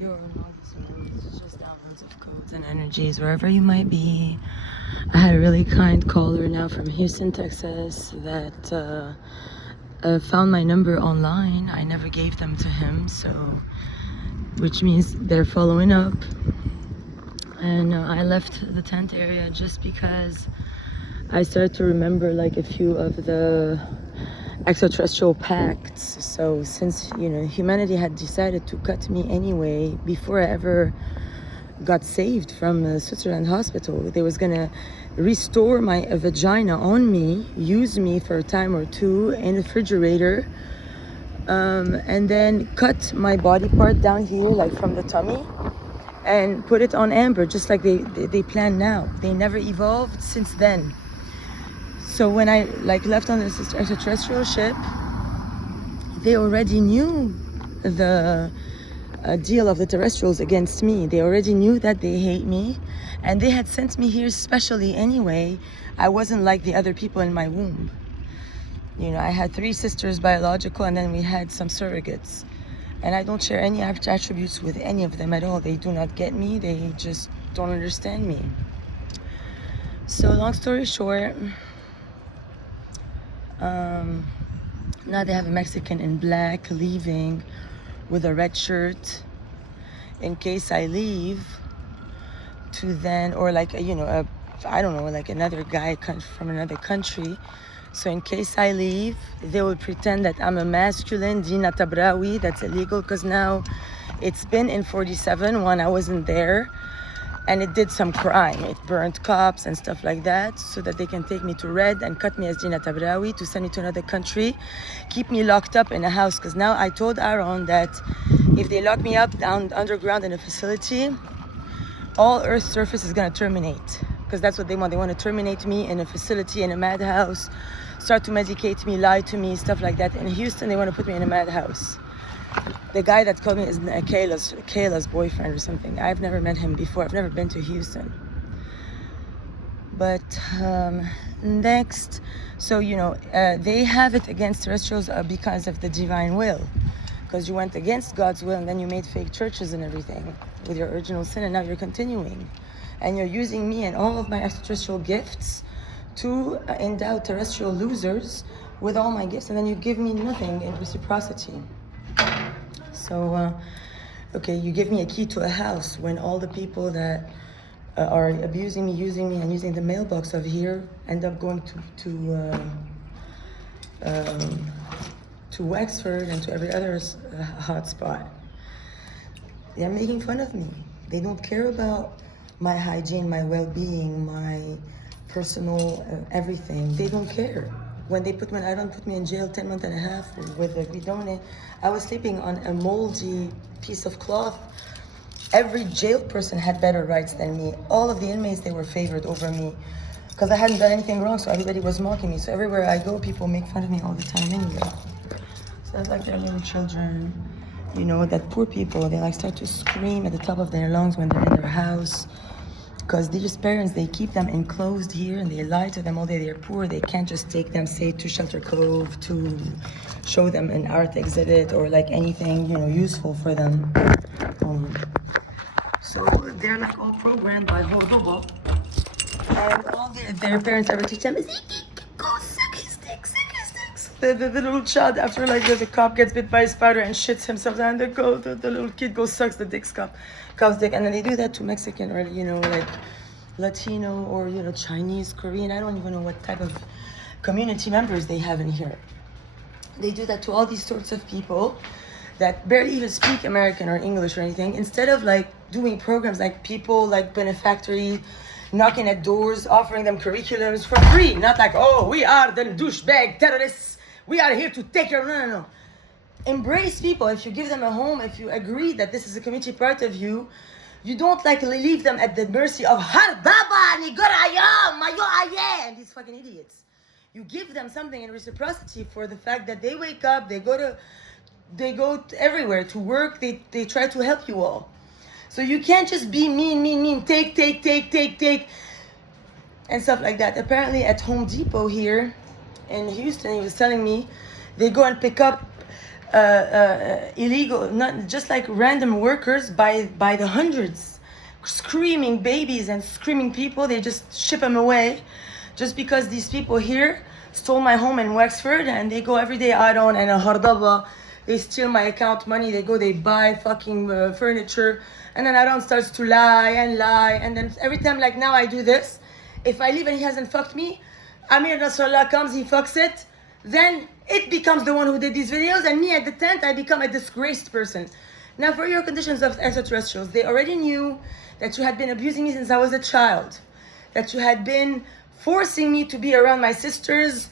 Your It's just downloads of codes and energies wherever you might be. I had a really kind caller now from Houston, Texas that found my number online. I never gave them to him, so which means they're following up. And I left the tent area just because I started to remember like a few of the extraterrestrial pacts. So since humanity had decided to cut me anyway before I ever got saved from a Switzerland hospital, they was gonna restore my vagina on me, use me for a time or two in the refrigerator, and then cut my body part down here like from the tummy and put it on amber just like they plan now. They never evolved since then. So when I left on this extraterrestrial ship, they already knew the deal of the terrestrials against me. They already knew that they hate me, and they had sent me here specially anyway. I wasn't like the other people in my womb. I had 3 sisters biological, and then we had some surrogates. And I don't share any attributes with any of them at all. They do not get me. They just don't understand me. So long story short, now they have a Mexican in black leaving with a red shirt in case I leave to then, or I don't know, like another guy from another country. So in case I leave, they will pretend that I'm a masculine Dina Tabrawi. That's illegal because now it's been in 47 when I wasn't there. And it did some crime. It burned cops and stuff like that so that they can take me to red and cut me as Dina Tabrawi to send me to another country, keep me locked up in a house. Because now I told Aaron that if they lock me up down underground in a facility, all Earth's surface is going to terminate. Because that's what they want. They want to terminate me in a facility, in a madhouse, start to medicate me, lie to me, stuff like that. In Houston, they want to put me in a madhouse. The guy that called me is Kayla's boyfriend or something. I've never met him before. I've never been to Houston. But next, so they have it against terrestrials because of the divine will. Because you went against God's will and then you made fake churches and everything with your original sin, and now you're continuing. And you're using me and all of my extraterrestrial gifts to endow terrestrial losers with all my gifts, and then you give me nothing in reciprocity. So, okay, you give me a key to a house when all the people that are abusing me, using me, and using the mailbox of here end up going to Wexford and to every other hot spot. They're making fun of me. They don't care about my hygiene, my well-being, my personal everything. They don't care. When Aaron put me in jail 10 months and a half with a bidone, I was sleeping on a moldy piece of cloth. Every jail person had better rights than me. All of the inmates, they were favored over me because I hadn't done anything wrong, so everybody was mocking me. So everywhere I go, people make fun of me all the time anyway. So it's like they're little children, that poor people, they start to scream at the top of their lungs when they're in their house. Because these parents, they keep them enclosed here and they lie to them all day. They're poor. They can't just take them, say, to Shelter Cove to show them an art exhibit or anything, useful for them. So they're all programmed by Hodobo. And all their parents ever teach them is, go suck his dick, suck his dick. The little child, after the cop gets bit by a spider and shits himself, and the little kid goes sucks the cop's dick, and then they do that to Mexican or Latino or Chinese, Korean. I don't even know what type of community members they have in here. They do that to all these sorts of people that barely even speak American or English or anything. Instead of doing programs like people benefactory, knocking at doors, offering them curriculums for free, not we are the douchebag terrorists. We are here to take your no. Embrace people. If you give them a home, if you agree that this is a community part of you, you don't leave them at the mercy of Harbaba, Nigoraya, Mayo and these fucking idiots. You give them something in reciprocity for the fact that they wake up, they go everywhere to work, they try to help you all. So you can't just be mean, take, and stuff like that. Apparently at Home Depot here in Houston, he was telling me, they go and pick up illegal, not just like random workers by the hundreds, screaming babies and screaming people. They just ship them away, just because these people here stole my home in Wexford, and they go every day out on and a hardaba. They steal my account money. They go, they buy fucking furniture, and then Aaron starts to lie, and then every time, like now, I do this. If I leave and he hasn't fucked me, Amir Nasrallah comes, he fucks it, then it becomes the one who did these videos, and me at the tent, I become a disgraced person. Now, for your conditions of extraterrestrials, they already knew that you had been abusing me since I was a child, that you had been forcing me to be around my sisters,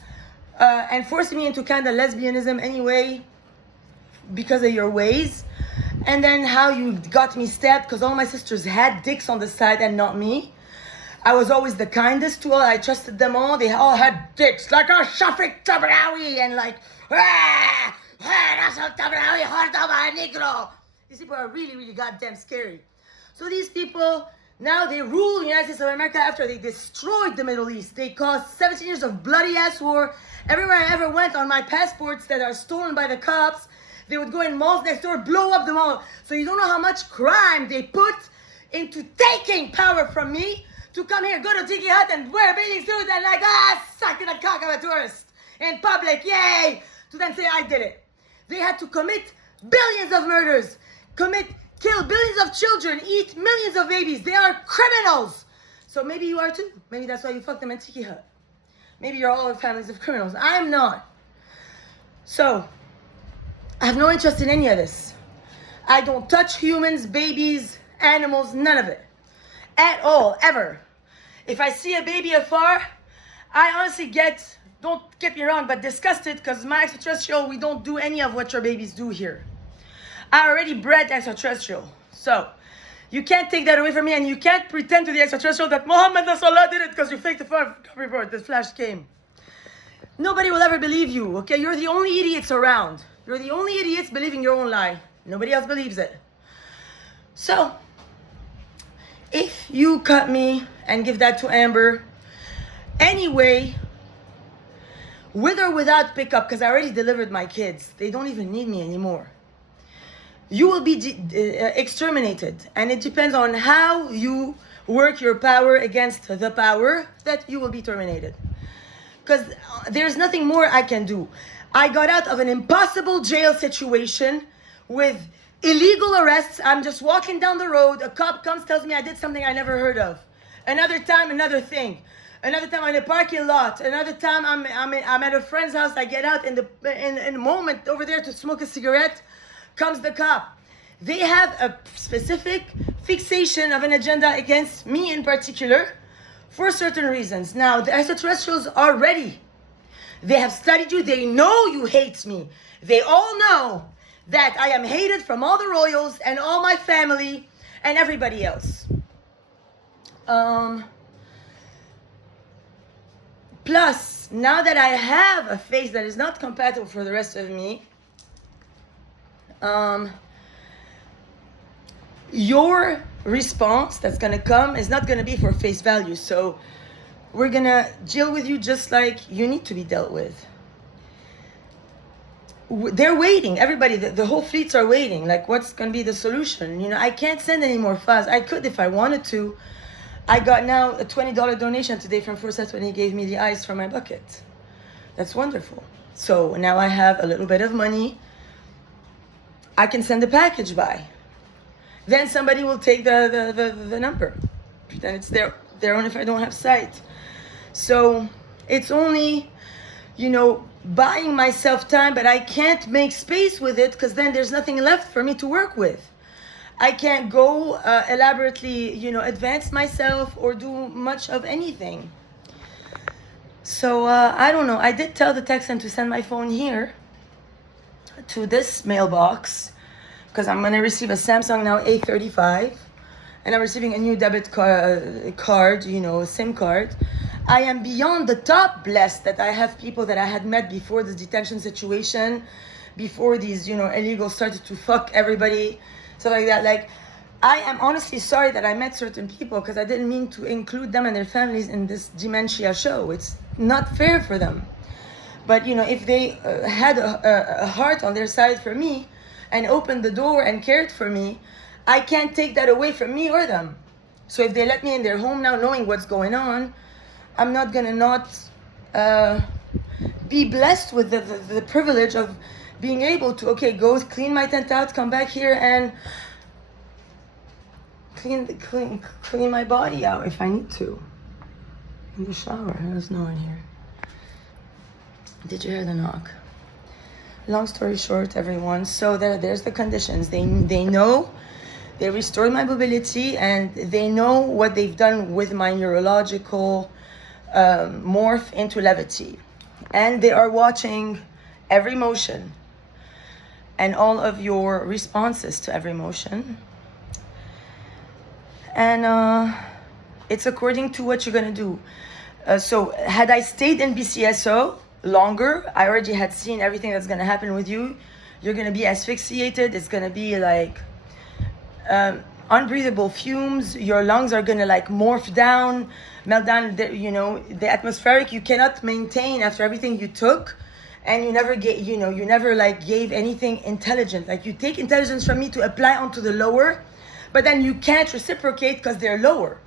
and forcing me into kind of lesbianism anyway, because of your ways, and then how you got me stabbed because all my sisters had dicks on the side and not me. I was always the kindest to all. I trusted them all. They all had dicks, like a Shafiq Tabrawi, and like, these people are really, really goddamn scary. So these people, now they rule the United States of America after they destroyed the Middle East. They caused 17 years of bloody ass war. Everywhere I ever went on my passports that are stolen by the cops, they would go in malls next door, blow up the mall. So you don't know how much crime they put into taking power from me to come here, go to Tiki Hut and wear a bathing suit and like, suck in the cock of a tourist in public, yay! To then say I did it. They had to commit billions of murders, kill billions of children, eat millions of babies. They are criminals. So maybe you are too. Maybe that's why you fucked them in Tiki Hut. Maybe you're all families of criminals. I'm not. So, I have no interest in any of this. I don't touch humans, babies, animals, none of it. At all, ever. If I see a baby afar, I honestly don't get me wrong, but disgusted, because my extraterrestrial, we don't do any of what your babies do here. I already bred extraterrestrial. So, you can't take that away from me, and you can't pretend to the extraterrestrial that Muhammad Nasrallah did it because you faked the cover report. The flash came. Nobody will ever believe you, okay? You're the only idiots around. You're the only idiots believing your own lie. Nobody else believes it. So, if you cut me and give that to Amber, anyway, with or without pickup, because I already delivered my kids, they don't even need me anymore. You will be exterminated, and it depends on how you work your power against the power that you will be terminated. Because there's nothing more I can do. I got out of an impossible jail situation with illegal arrests. I'm just walking down the road. A cop comes, tells me I did something I never heard of. Another time, another thing. Another time, I'm in a parking lot. Another time, I'm at a friend's house. I get out in a moment over there to smoke a cigarette. Comes the cop. They have a specific fixation of an agenda against me in particular for certain reasons. Now, the extraterrestrials are ready. They have studied you. They know you hate me. They all know that I am hated from all the royals and all my family and everybody else. Plus, now that I have a face that is not compatible for the rest of me, your response that's going to come is not going to be for face value. So we're going to deal with you just like you need to be dealt with. They're waiting. Everybody, the whole fleets are waiting. Like, what's going to be the solution? You know, I can't send any more files. I could if I wanted to. I got now a $20 donation today from Fursat when he gave me the ice from my bucket. That's wonderful. So now I have a little bit of money. I can send a package by. Then somebody will take the number. Then it's their own if I don't have sight. So it's only, you know, buying myself time, but I can't make space with it because then there's nothing left for me to work with. I can't go elaborately, you know, advance myself or do much of anything. So I don't know. I did tell the Texan to send my phone here to this mailbox because I'm going to receive a Samsung now A35 and I'm receiving a new debit card, you know, SIM card. I am beyond the top blessed that I have people that I had met before this detention situation, before these, you know, illegals started to fuck everybody, stuff like that. Like, I am honestly sorry that I met certain people because I didn't mean to include them and their families in this dementia show. It's not fair for them. But if they had a heart on their side for me and opened the door and cared for me, I can't take that away from me or them. So if they let me in their home now knowing what's going on, I'm not gonna not be blessed with the privilege of being able to, go clean my tent out, come back here and clean my body out if I need to. In the shower, there's no one here. Did you hear the knock? Long story short, everyone, so there's the conditions. They know, they restored my mobility, and they know what they've done with my neurological morph into levity. And they are watching every motion and all of your responses to every motion. And it's according to what you're gonna do. So had I stayed in BCSO longer, I already had seen everything that's gonna happen with you. You're gonna be asphyxiated. It's gonna be like unbreathable fumes. Your lungs are gonna like morph down, melt down. The atmospheric you cannot maintain after everything you took, and you never get, you never like gave anything intelligent. Like you take intelligence from me to apply onto the lower, but then you can't reciprocate because they're lower.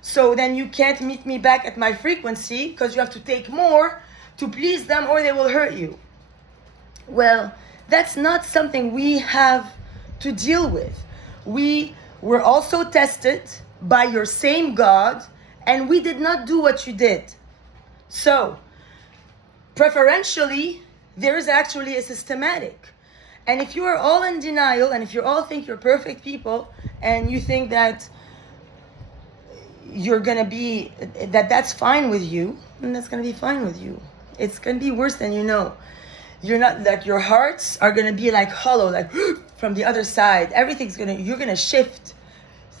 So then you can't meet me back at my frequency because you have to take more to please them or they will hurt you. Well, that's not something we have to deal with. We were also tested by your same God, and we did not do what you did. So, preferentially, there is actually a systematic. And if you are all in denial, and if you all think you're perfect people, and you think that you're gonna be, that's fine with you, then that's gonna be fine with you. It's gonna be worse than you know. You're not, like, your hearts are gonna be like hollow, like from the other side. You're gonna shift.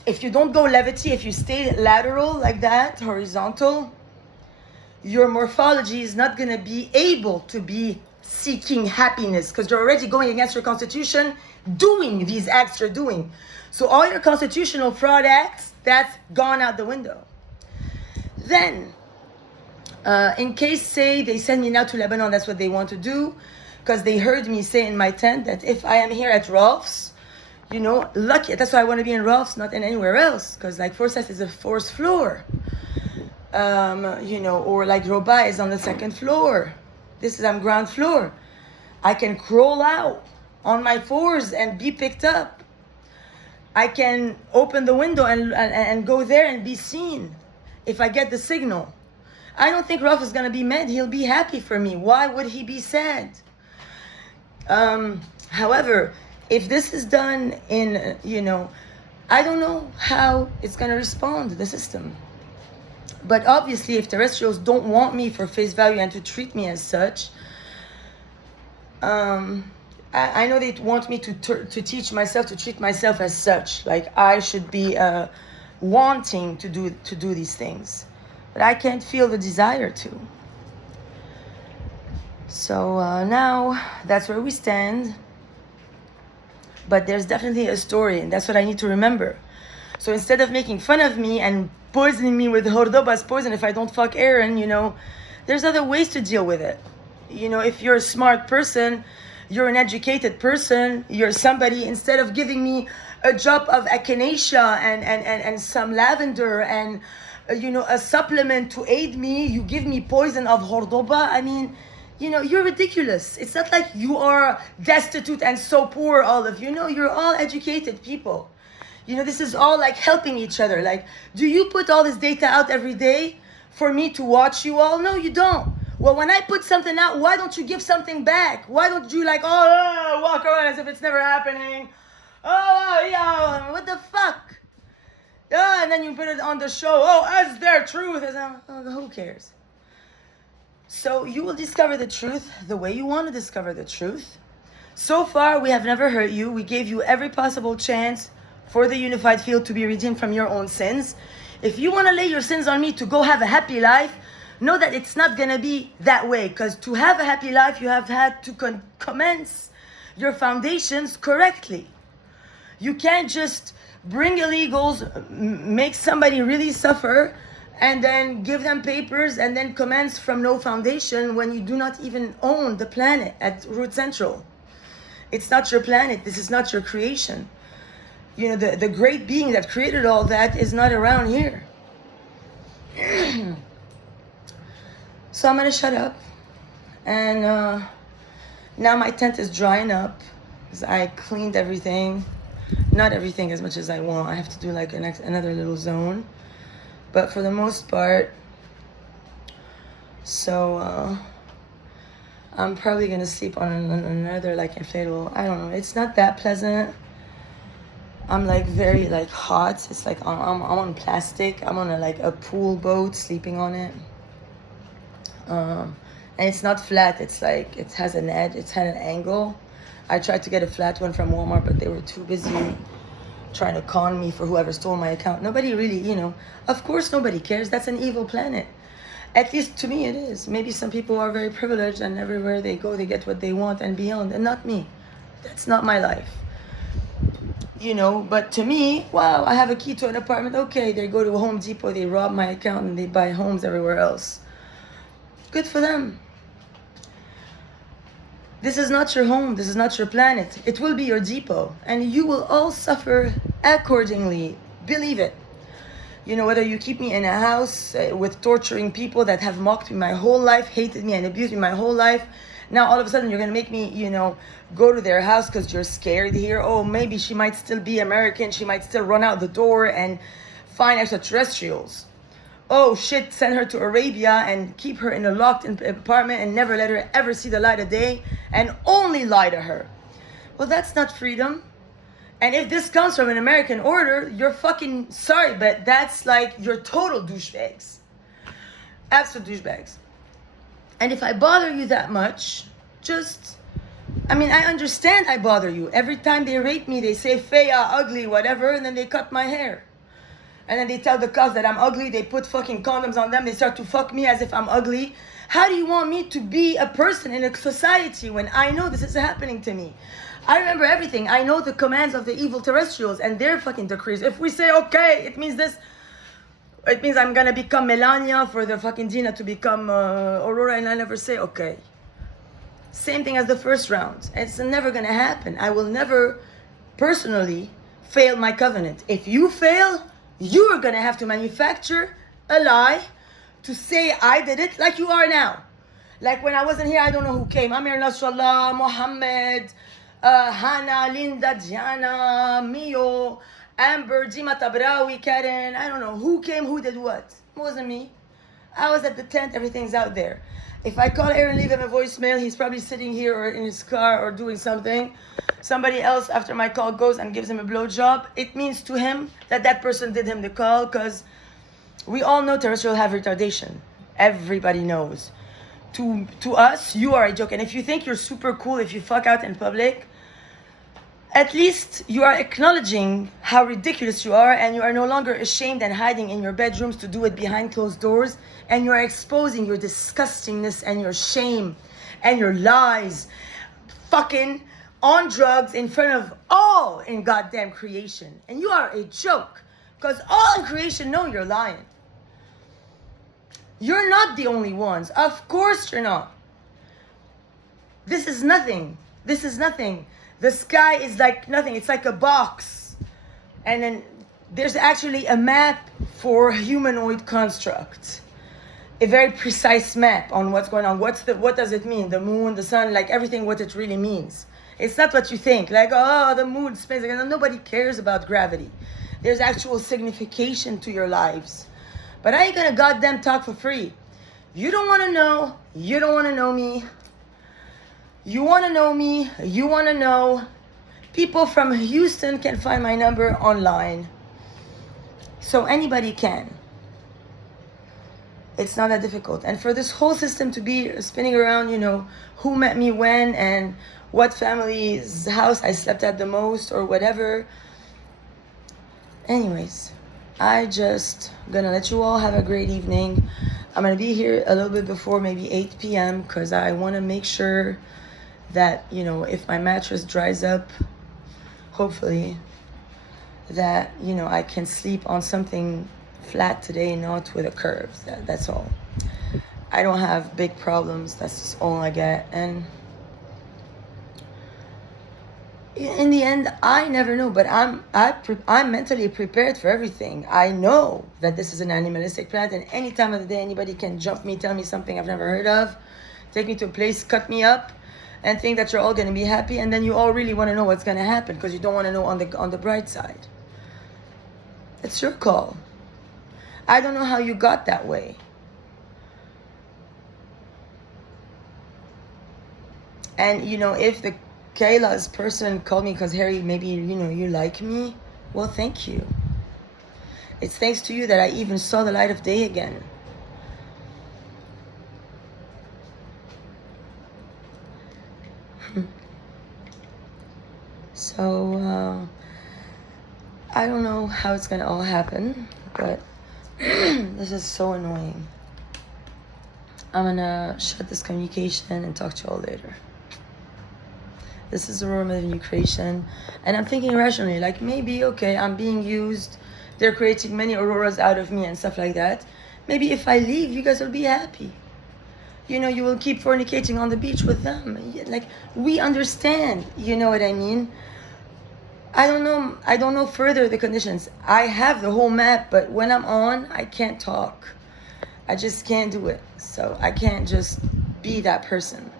If you don't go levity, if you stay lateral like that, horizontal, your morphology is not gonna be able to be seeking happiness because you're already going against your constitution, doing these acts you're doing. So all your constitutional fraud acts, that's gone out the window. Then, in case, say, they send me now to Lebanon, that's what they want to do, because they heard me say in my tent that if I am here at Rolf's, lucky, that's why I want to be in Rolf's, not in anywhere else, because like Forsyth is a fourth floor, or like Roba is on the second floor. I'm ground floor. I can crawl out on my fours and be picked up. I can open the window and go there and be seen if I get the signal. I don't think Rolf is going to be mad. He'll be happy for me. Why would he be sad? However, if this is done in, I don't know how it's going to respond to the system. But obviously, if terrestrials don't want me for face value and to treat me as such, I know they want me to teach myself to treat myself as such. Like I should be wanting to do these things, but I can't feel the desire to. So now that's where we stand. But there's definitely a story, and that's what I need to remember. So instead of making fun of me and poisoning me with Hordoba's poison if I don't fuck Aaron, there's other ways to deal with it. If you're a smart person, you're an educated person, you're somebody, instead of giving me a drop of echinacea and some lavender and a supplement to aid me, you give me poison of Hordoba. I mean, you're ridiculous. It's not like you are destitute and so poor, all of you. No, you're all educated people. This is all like helping each other. Like, do you put all this data out every day for me to watch you all? No, you don't. Well, when I put something out, why don't you give something back? Why don't you walk around as if it's never happening? Oh, yeah, what the fuck? And then you put it on the show. Oh, as their truth. Who cares? So you will discover the truth the way you want to discover the truth. So far, we have never hurt you. We gave you every possible chance for the unified field to be redeemed from your own sins. If you want to lay your sins on me to go have a happy life, know that it's not going to be that way. Because to have a happy life, you have had to commence your foundations correctly. You can't just bring illegals, make somebody really suffer, and then give them papers and then commence from no foundation when you do not even own the planet at root central. It's not your planet. This is not your creation. You know, the great being that created all that is not around here. So I'm gonna shut up. And now my tent is drying up because I cleaned everything. Not everything as much as I want. I have to do like another little zone. But for the most part, so I'm probably gonna sleep on another like inflatable. I don't know. It's not that pleasant. I'm like very like hot. It's like I'm on plastic. I'm on a pool boat sleeping on it. And it's not flat. It's like it has an edge. It's had an angle. I tried to get a flat one from Walmart, but they were too busy trying to con me for whoever stole my account. Nobody really, you know. Of course, nobody cares. That's an evil planet. At least to me, it is. Maybe some people are very privileged, and everywhere they go, they get what they want and beyond. And not me. That's not my life. You know, but to me, wow, I have a key to an apartment. Okay, they go to a Home Depot, they rob my account, and they buy homes everywhere else. Good for them. This is not your home. This is not your planet. It will be your depot, and you will all suffer accordingly. Believe it. You know, whether you keep me in a house with torturing people that have mocked me my whole life, hated me and abused me my whole life. Now all of a sudden you're going to make me, you know, go to their house because you're scared here. Oh, maybe she might still be American. She might still run out the door and find extraterrestrials. Oh shit, send her to Arabia and keep her in a locked apartment and never let her ever see the light of day and only lie to her. Well, that's not freedom. And if this comes from an American order, you're fucking sorry, but that's like, you're total douchebags. Absolute douchebags. And if I bother you that much, just, I mean, I understand I bother you. Every time they rape me, they say, Feya, ugly, whatever, and then they cut my hair. And then they tell the cops that I'm ugly, they put fucking condoms on them, they start to fuck me as if I'm ugly. How do you want me to be a person in a society when I know this is happening to me? I remember everything. I know the commands of the evil terrestrials and their fucking decrees. If we say, okay, it means this, it means I'm gonna become Melania for the fucking Dina to become Aurora, and I never say, okay. Same thing as the first round. It's never gonna happen. I will never personally fail my covenant. If you fail, you are gonna have to manufacture a lie to say I did it like you are now. Like when I wasn't here, I don't know who came. Amir Nasrallah, Mohammed, Hannah, Linda, Diana, Mio, Amber, Dima Tabrawi, Karen. I don't know who came, who did what. It wasn't me. I was at the tent, everything's out there. If I call Aaron, leave him a voicemail, he's probably sitting here or in his car or doing something. Somebody else after my call goes and gives him a blowjob. It means to him that that person did him the call, because we all know terrestrials have retardation. Everybody knows. To us, you are a joke. And if you think you're super cool if you fuck out in public, at least you are acknowledging how ridiculous you are, and you are no longer ashamed and hiding in your bedrooms to do it behind closed doors, and you are exposing your disgustingness and your shame and your lies, fucking on drugs in front of all in goddamn creation. And you are a joke, because all in creation know you're lying. You're not the only ones. Of course you're not. This is nothing. This is nothing. The sky is like nothing. It's like a box. And then there's actually a map for humanoid construct. A very precise map on what's going on. What does it mean? The moon, the sun, like everything, what it really means. It's not what you think. Like, oh, the moon spins. Nobody cares about gravity. There's actual signification to your lives. But I ain't gonna goddamn talk for free. You don't wanna know. You don't wanna know me. You wanna know me. You wanna know. People from Houston can find my number online. So anybody can. It's not that difficult. And for this whole system to be spinning around, you know, who met me when and what family's house I slept at the most or whatever. Anyways, I just gonna let you all have a great evening. I'm gonna be here a little bit before maybe 8 p.m. because I want to make sure that, you know, if my mattress dries up, hopefully, that, you know, I can sleep on something flat today, not with a curve. That's all. I don't have big problems. That's just all I get. And in the end, I never know, but I'm mentally prepared for everything. I know that this is an animalistic planet, and any time of the day, anybody can jump me, tell me something I've never heard of, take me to a place, cut me up, and think that you're all going to be happy, and then you all really want to know what's going to happen because you don't want to know on the bright side. It's your call. I don't know how you got that way. And if the Kayla's person called me because Harry, maybe you like me, well, thank you. It's thanks to you that I even saw the light of day again. So I don't know how it's gonna all happen, but this is so annoying. I'm gonna shut this communication and talk to you all later. This is Aurora with a new creation, and I'm thinking rationally, like maybe, okay, I'm being used, they're creating many Auroras out of me and stuff like that. Maybe if I leave, you guys will be happy. You will keep fornicating on the beach with them. Like, we understand, you know what I mean? I don't know further the conditions. I have the whole map, but when I'm on, I can't talk. I just can't do it. So I can't just be that person.